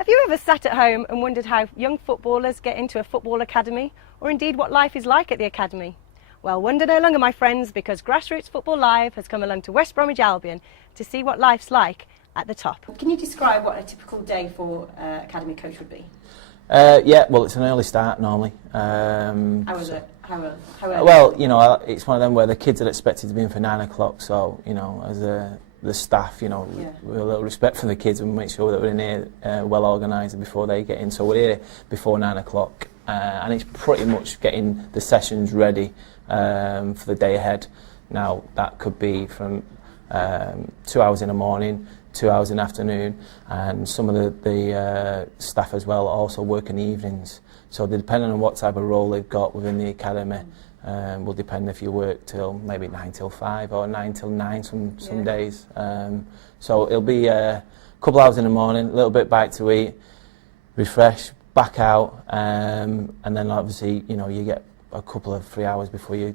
Have you ever sat at home and wondered how young footballers get into a football academy, or indeed what life is like at the academy? Well, wonder no longer, my friends, because Grassroots Football Live has come along to West Bromwich Albion to see what life's like at the top. Can you describe what a typical day for academy coach would be? Yeah, well, it's an early start normally. How is it? How early? Well, you know, it's one of them where the kids are expected to be in for 9 o'clock, so, you know, as the staff, you know, we have a little respect for the kids and make sure that we're in here well organised before they get in. So we're here before 9 o'clock, and it's pretty much getting the sessions ready for the day ahead. Now, that could be from 2 hours in the morning, 2 hours in the afternoon, and some of the staff as well also work in the evenings. So depending on what type of role they've got within the academy, will depend if you work till maybe 9 till 5 or 9 till 9 some days. So it'll be a couple hours in the morning, a little bit back to eat, refresh, back out, and then obviously, you know, you get a couple of 3 hours before you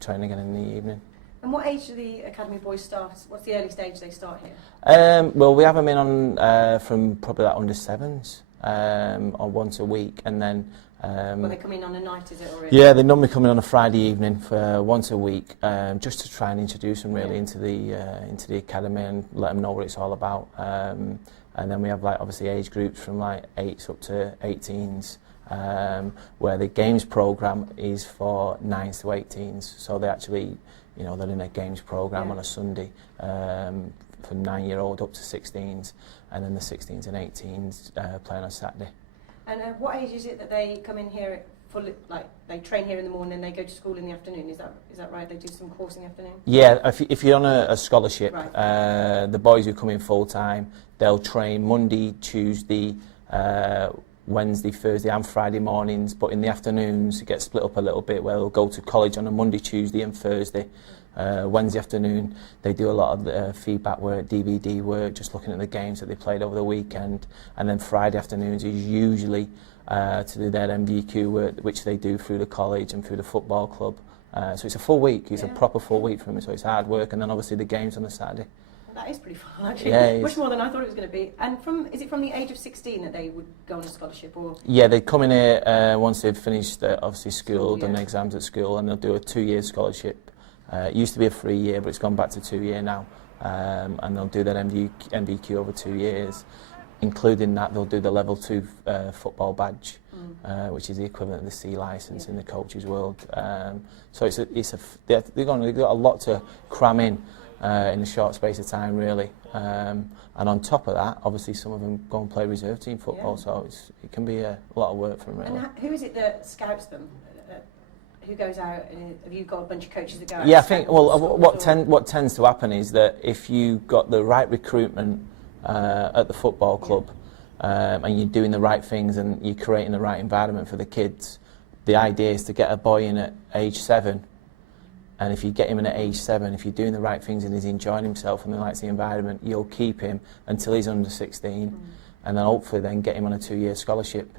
train again in the evening. And what age do the academy boys start? What's the early stage they start here? Well, we have them in on from probably like under 7s, or once a week, and then Well, they come in on a night, is it already? Yeah, they normally come in on a Friday evening for once a week, just to try and introduce them really into the academy and let them know what it's all about. And then we have like obviously age groups from like 8s up to 18s, where the games program is for 9s to 18s. So they actually, you know, they're in a games program on a Sunday, from 9-year-old up to 16s, and then the 16s and 18s playing on Saturday. And what age is it that they come in here fully, like they train here in the morning and they go to school in the afternoon? Is that right? They do some course in the afternoon? Yeah, if you're on a scholarship, the boys who come in full time, they'll train Monday, Tuesday, Wednesday, Thursday and Friday mornings, but in the afternoons it gets split up a little bit where they'll go to college on a Monday, Tuesday and Thursday. Wednesday afternoon they do a lot of feedback work, DVD work, just looking at the games that they played over the weekend, and then Friday afternoons is usually to do their MVQ work, which they do through the college and through the football club. So it's a full week, it's a proper full week for them, so it's hard work, and then obviously the games on the Saturday. That is pretty fun, actually. Much more than I thought it was going to be. And is it from the age of 16 that they would go on a scholarship? Or? Yeah, they come in here once they've finished obviously school, done exams at school, and they'll do a 2-year scholarship. It used to be a 3-year, but it's gone back to 2-year now. And they'll do their MVQ over 2 years. Including that, they'll do the level 2 football badge, which is the equivalent of the C licence in the coaches' world. So they've got a lot to cram in a short space of time, really. And on top of that, obviously some of them go and play reserve team football, so it can be a lot of work for them, really. And who is it that scouts them? Who goes out? Have you got a bunch of coaches that go out? Yeah, I think. Well, what tends to happen is that if you got the right recruitment at the football club, and you're doing the right things and you're creating the right environment for the kids, the idea is to get a boy in at age 7. And if you get him in at age 7, if you're doing the right things and he's enjoying himself and he likes the environment, you'll keep him until he's under 16, and then hopefully then get him on a 2-year scholarship.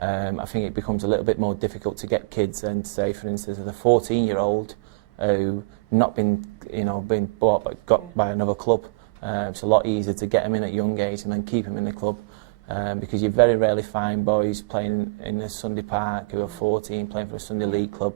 I think it becomes a little bit more difficult to get kids and say, for instance, as a 14-year-old who not been bought but got by another club. It's a lot easier to get them in at a young age and then keep them in the club, because you very rarely find boys playing in a Sunday park who are 14 playing for a Sunday league club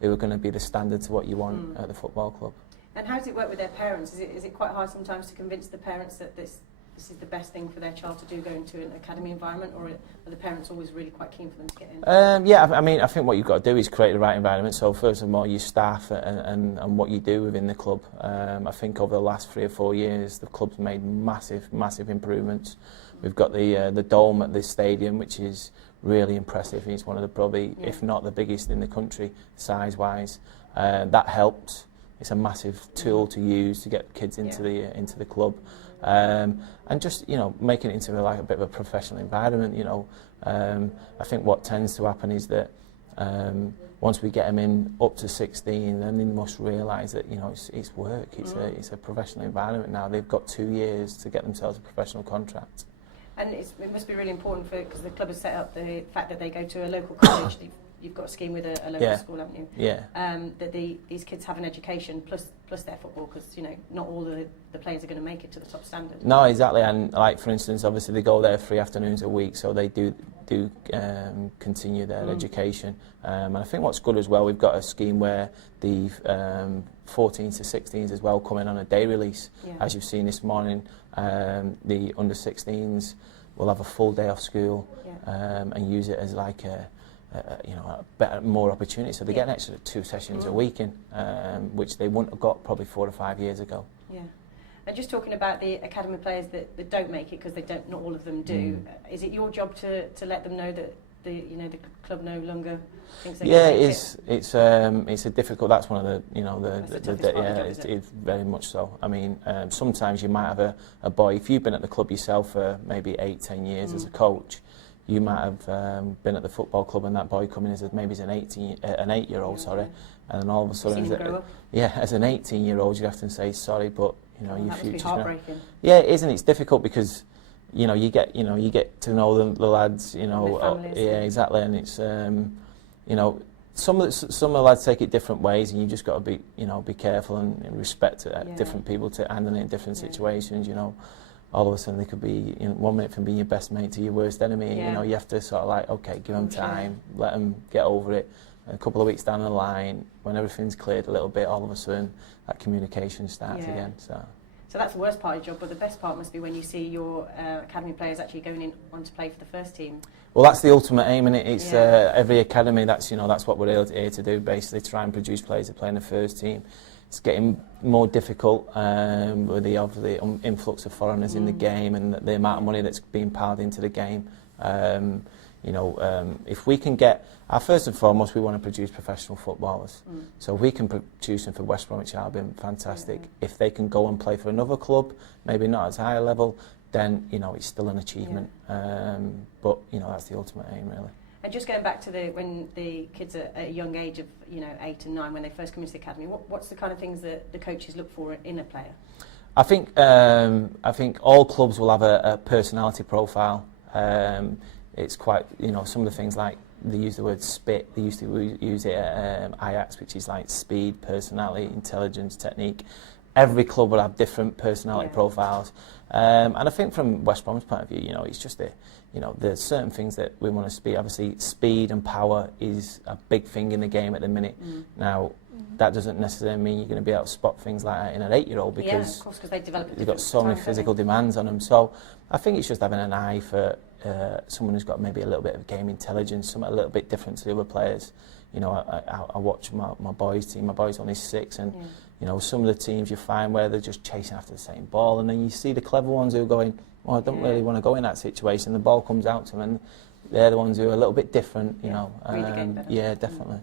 who are going to be the standard to what you want at the football club. And how does it work with their parents? Is it quite hard sometimes to convince the parents that this is the best thing for their child to do, go into an academy environment, or are the parents always really quite keen for them to get in? Yeah, I mean, I think what you've got to do is create the right environment. So first of all, your staff and what you do within the club. I think over the last 3 or 4 years, the club's made massive improvements. We've got the dome at this stadium, which is really impressive. It's one of the probably, if not the biggest in the country, size-wise. That helps. It's a massive tool to use to get kids into the club. And just, you know, making it into like a bit of a professional environment, you know. I think what tends to happen is that once we get them in up to 16, then they must realise that, you know, it's work, it's a professional environment now. They've got 2 years to get themselves a professional contract. And it must be really important because the club has set up the fact that they go to a local college. you've got a scheme with a local school, haven't you? Yeah. That these kids have an education plus their football, because not all the players are going to make it to the top standard. No, exactly. And like for instance, obviously they go there 3 afternoons a week, so they do continue their education. And I think what's good as well, we've got a scheme where the 14s to 16s as well come in on a day release, as you've seen this morning. The under 16s will have a full day off school and use it as like a more opportunity. So they get an extra 2 sessions a week in, which they wouldn't have got probably 4 to 5 years ago. Yeah. And just talking about the academy players that don't make it, because not all of them do. Is it your job to let them know that the club no longer thinks they can make it? It's a difficult. That's one of the it's very much so. I mean, sometimes you might have a boy. If you've been at the club yourself for maybe 8-10 years as a coach, you might have been at the football club, and that boy coming as maybe as an 8-year-old, sorry, and then all of a sudden, as an 18-year-old, you have to say sorry, but your future's heartbreaking. Yeah, it is, and it's difficult because you get to know the lads, exactly, and it's some of the lads take it different ways, and you just got to be careful and respect different people to handle it in different situations. All of a sudden they could be 1 minute from being your best mate to your worst enemy. You have to sort of like, okay, give them time, let them get over it. And a couple of weeks down the line, when everything's cleared a little bit, all of a sudden that communication starts again. So that's the worst part of your job, but the best part must be when you see your academy players actually going on to play for the first team. Well, that's the ultimate aim, and it's every academy. That's what we're here to do, basically try and produce players to play in the first team. It's getting more difficult with the influx of foreigners in the game and the amount of money that's being piled into the game. If we can get, first and foremost, we want to produce professional footballers. So if we can produce them for West Bromwich Albion, fantastic. If they can go and play for another club, maybe not as high a level, then it's still an achievement. But that's the ultimate aim, really. And just going back to when the kids are at a young age of 8 and 9, when they first come into the academy, what's the kind of things that the coaches look for in a player? I think all clubs will have a personality profile. It's quite some of the things, like they use the word spit. They used to use it at Ajax, which is like speed, personality, intelligence, technique. Every club will have different personality profiles, and I think from West Brom's point of view, it's just there's certain things that we want to speed. Obviously, speed and power is a big thing in the game at the minute. Now, that doesn't necessarily mean you're going to be able to spot things like that in an 8-year-old, because of course, they develop they've got so many physical demands on them. So I think it's just having an eye for someone who's got maybe a little bit of game intelligence, something a little bit different to the other players. I watch my boys' team. My boy's only 6, and some of the teams you find where they're just chasing after the same ball, and then you see the clever ones who are going, I don't really want to go in that situation. The ball comes out to them, and they're the ones who are a little bit different. Read the game better. Yeah, definitely.